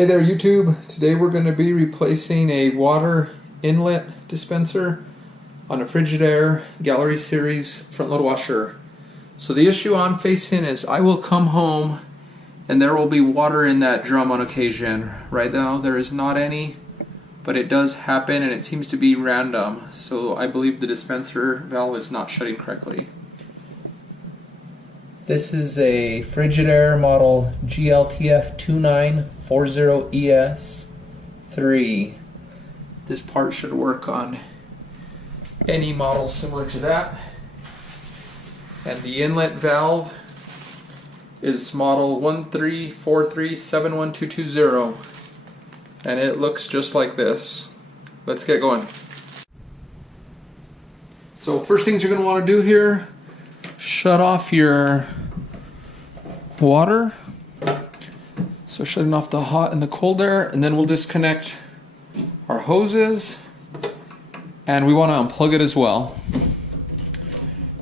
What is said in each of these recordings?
Hey there YouTube, today we're going to be replacing a water inlet dispenser on a Frigidaire Gallery Series front load washer. So the issue I'm facing is I will come home and there will be water in that drum on occasion. Right now there is not any, but it does happen and it seems to be random. So I believe the dispenser valve is not shutting correctly. This is a Frigidaire model GLTF 2940ES3. This part should work on any model similar to that. And the inlet valve is model 134371220. And it looks just like this. Let's get going. So first things you're going to want to do here, shut off your water. So shutting off the hot and the cold air, and then we'll disconnect our hoses and we want to unplug it as well.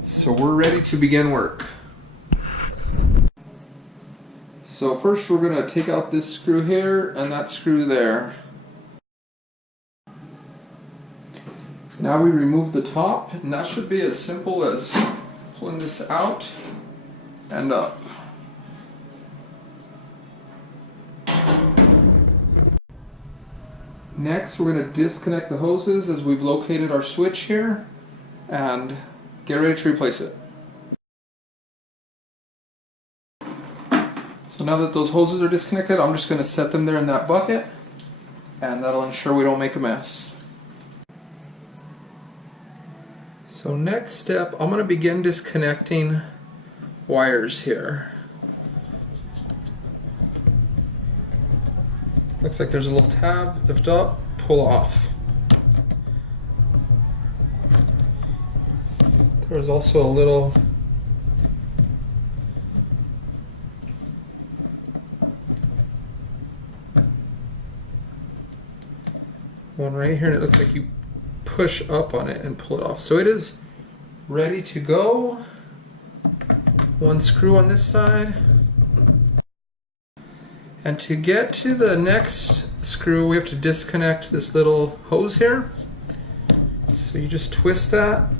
So we're ready to begin work. So first we're going to take out this screw here and that screw there. Now we remove the top, and that should be as simple as pulling this out and up. Next, we're going to disconnect the hoses as we've located our switch here and get ready to replace it. So now that those hoses are disconnected, I'm just going to set them there in that bucket, and that'll ensure we don't make a mess. So next step, I'm going to begin disconnecting wires here. Looks like there's a little tab, lift up, pull off. There's also a little one right here, and it looks like you push up on it and pull it off. So it is ready to go. One screw on this side. And to get to the next screw, we have to disconnect this little hose here. So you just twist that.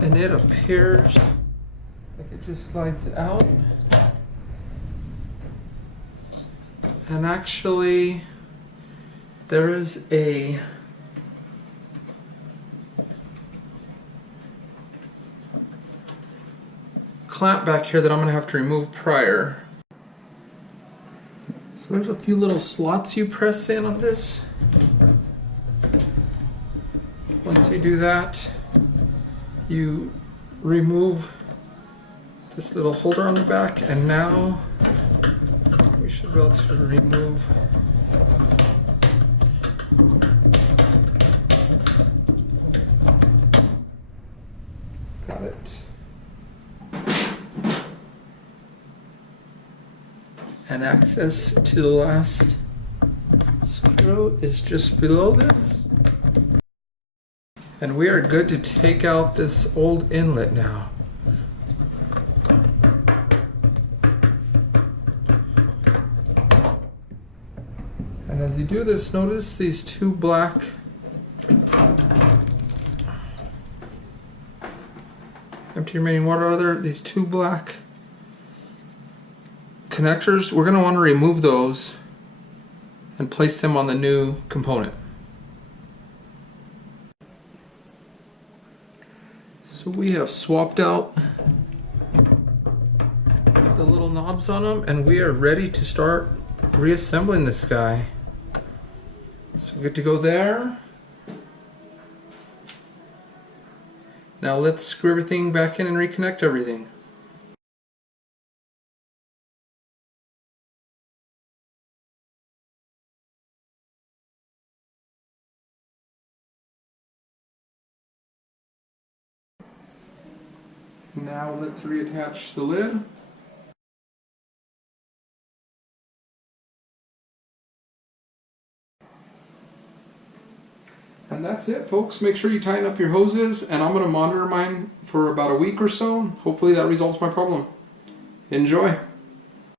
And it appears like it just slides out. And actually, there is a clamp back here that I'm going to have to remove prior. So there's a few little slots you press in on this. Once you do that, you remove this little holder on the back, and now we should be able to remove it. And access to the last screw is just below this. And we are good to take out this old inlet now. And as you do this, notice these two black empty remaining water out of there, these two black connectors. We're going to want to remove those and place them on the new component. So we have swapped out the little knobs on them, and we are ready to start reassembling this guy. So good to go there. Now let's screw everything back in and reconnect everything. Now let's reattach the lid. And that's it, folks. Make sure you tighten up your hoses, and I'm going to monitor mine for about a week or so. Hopefully that resolves my problem. Enjoy.